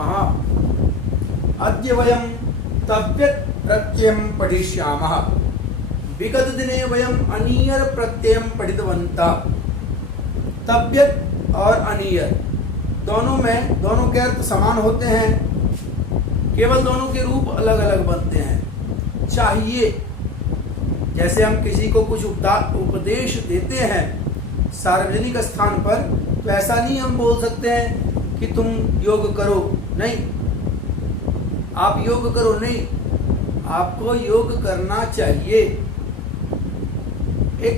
पठिष्यामः। अद्य वयं तव्यत् प्रत्ययं पठिष्यामः। विगत दिने वयं अनियर प्रत्ययं पठितवन्तः। तव्यत् और अनियर दोनों के अर्थ समान होते हैं, केवल दोनों के रूप अलग अलग बनते हैं। चाहिए, जैसे हम किसी को कुछ उपदेश देते हैं सार्वजनिक स्थान पर, तो ऐसा नहीं हम बोल सकते हैं कि तुम योग करो, नहीं, आप योग करो, नहीं, आपको योग करना चाहिए। एक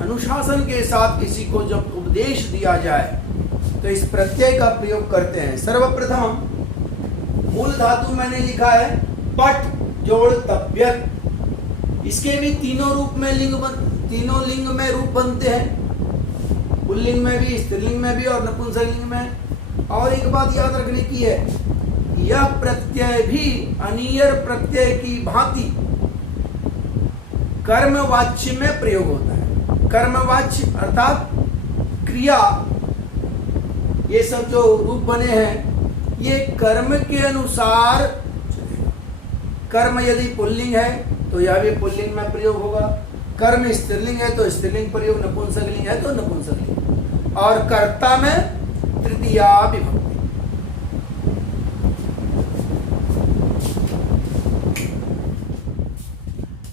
अनुशासन के साथ किसी को जब उपदेश दिया जाए तो इस प्रत्यय का प्रयोग करते हैं। सर्वप्रथम मूल धातु मैंने लिखा है पठ जोड़ तव्यत्। इसके भी तीनों लिंग में रूप बनते हैं, पुल्लिंग में भी, स्त्रीलिंग में भी और नपुंसकलिंग में। और एक बात याद रखने की है, यह प्रत्यय भी अनियर प्रत्यय की भांति कर्मवाच्य में प्रयोग होता है। कर्मवाच्य अर्थात क्रिया, ये सब जो रूप बने हैं ये कर्म के अनुसार चलेगा। कर्म यदि पुल्लिंग है तो यह भी पुल्लिंग में प्रयोग होगा, कर्म स्त्रीलिंग है तो स्त्रीलिंग प्रयोग, नपुंसकलिंग है तो नपुंसकलिंग, और कर्ता में तृतीया विभक्ति।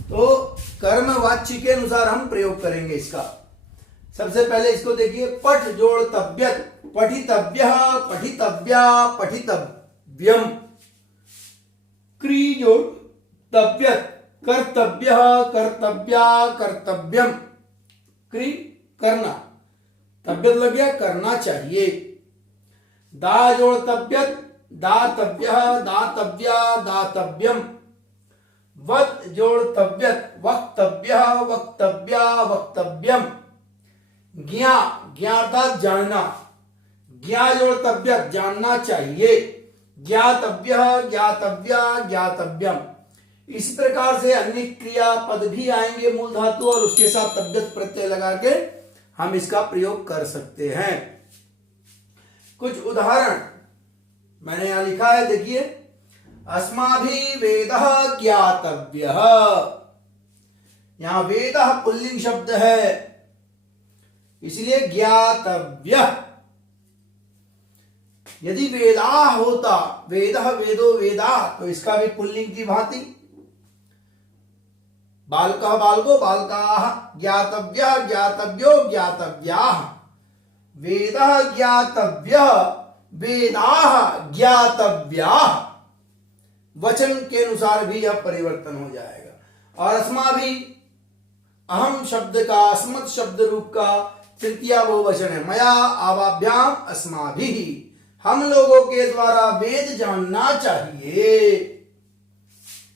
तो कर्मवाच्य के अनुसार हम प्रयोग करेंगे इसका। सबसे पहले इसको देखिए, पठ जोड़ तव्यत्, पठितव्यः, पठितव्या, पठितव्यम्। क्री जोड़ तव्यत्, कर्तव्यः, कर्तव्या, कर्तव्यम्। क्री करना, तव्यत् लग गया करना चाहिए। दा जोड़ तव्यत्, दातव्यः, दातव्या, दातव्यम्। वत् जोड़ तव्यत्, वक्तव्यः, वक्तव्या, वक्तव्यम्। ज्ञा, ज्ञा अर्थात जानना, ज्ञा जोड़ तव्यत्, जानना चाहिए। ज्ञातव्यः, ज्ञातव्या, ज्ञातव्यम्। इस प्रकार से अन्य क्रिया पद भी आएंगे मूल धातु, और उसके साथ तव्यत् प्रत्यय लगा के हम इसका प्रयोग कर सकते हैं। कुछ उदाहरण मैंने यहां लिखा है, देखिए, अस्माभिः वेदः ज्ञातव्यः। यहां वेदः पुल्लिंग शब्द है, इसलिए ज्ञातव्यः। यदि वेदाः होता, वेदः वेदो वेदा, तो इसका भी पुल्लिंग की भांति बालकः बालको बालकाः, ज्ञातव्यः ज्ञातव्यो ज्ञातव्याः। वेदः ज्ञातव्यः, वेदाः ज्ञातव्याः। वचन के अनुसार भी यह परिवर्तन हो जाएगा। और अस्माभिः, अहम शब्द का, अस्मत् शब्द रूप का तृतीया बहुवचन है। मया आवाभ्याम अस्माभिः, हम लोगों के द्वारा वेद जानना चाहिए,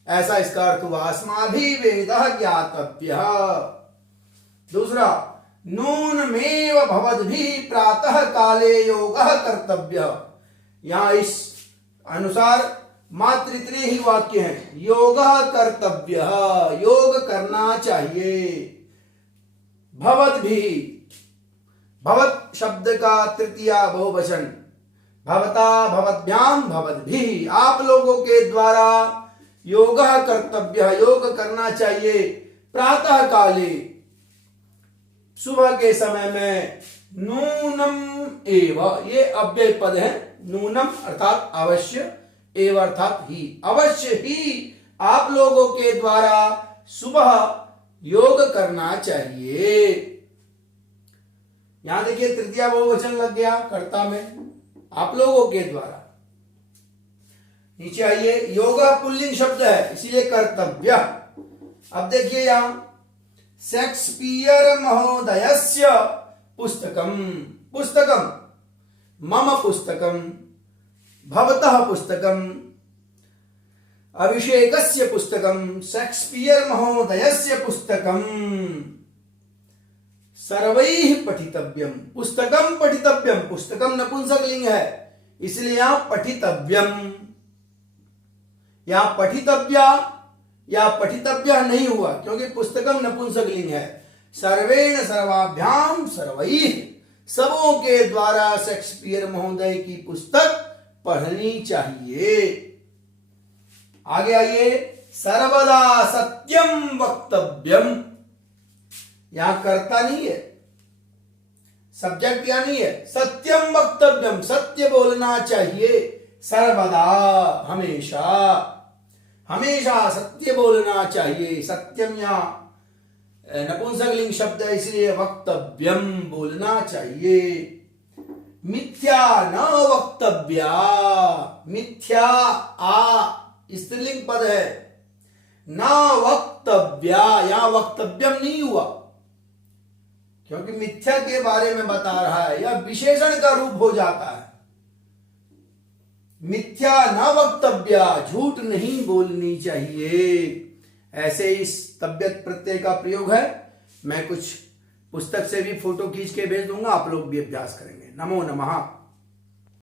ऐसा इसका अर्थ हुआ। अस्माभिः वेदः ज्ञातव्यः। दूसरा, नूनमेव भवद्भिः प्रातः काले योगः कर्तव्यः। यहां इस अनुसार मात्र इतने ही वाक्य हैं। योगः कर्तव्यः, योग करना चाहिए। भवद्भिः, भवत शब्द का तृतीया बहुवचन, भवता भवद्भ्याम भवद्भिः, आप लोगों के द्वारा योगः कर्तव्यः, योग करना चाहिए। प्रातः काले, सुबह के समय में। नूनम एव, ये अव्यय पद है। नूनम अर्थात अवश्य, एव अर्थात ही, अवश्य ही आप लोगों के द्वारा सुबह योग करना चाहिए। यहां देखिए तृतीया बहुवचन लग गया कर्ता में, आप लोगों के द्वारा। नीचे आइए, योग पुल्लिंग शब्द है, इसीलिए कर्तव्य। अब देखिए यहां, शेक्सपियर महोदयस्य पुस्तकम, पुस्तकम, मम पुस्तकम, भवतः पुस्तकम, अभिषेकस्य पुस्तकम, शेक्सपियर महोदयस्य पुस्तकम, सर्वैः पठितव्यम। पुस्तकम पठितव्यम, पुस्तकम नपुंसकलिंग है, इसलिए यहां पठितव्यम। यहां पठितव्या या पठितव्य नहीं हुआ, क्योंकि पुस्तकम नपुंसकलिंग है। सर्वेण सर्वाभ्याम सर्वैः, सबों के द्वारा शेक्सपियर महोदय की पुस्तक पढ़नी चाहिए। आगे आइए, सर्वदा सत्यम वक्तव्यम। यहां कर्ता नहीं है, सब्जेक्ट या नहीं है, सत्यम वक्तव्यम, सत्य बोलना चाहिए। सर्वदा, हमेशा, हमेशा सत्य बोलना चाहिए। सत्यम या नपुंसकलिंग शब्द है, इसलिए वक्तव्यम बोलना चाहिए। मिथ्या न वक्तव्या, मिथ्या आ स्त्रीलिंग पद है, न वक्तव्या, यहां वक्तव्यम नहीं हुआ क्योंकि मिथ्या के बारे में बता रहा है, यह विशेषण का रूप हो जाता है। मिथ्या न वक्तव्या, झूठ नहीं बोलनी चाहिए। ऐसे इस तब्यत प्रत्यय का प्रयोग है। मैं कुछ पुस्तक से भी फोटो खींच के भेज दूंगा, आप लोग भी अभ्यास करेंगे। नमो नमः।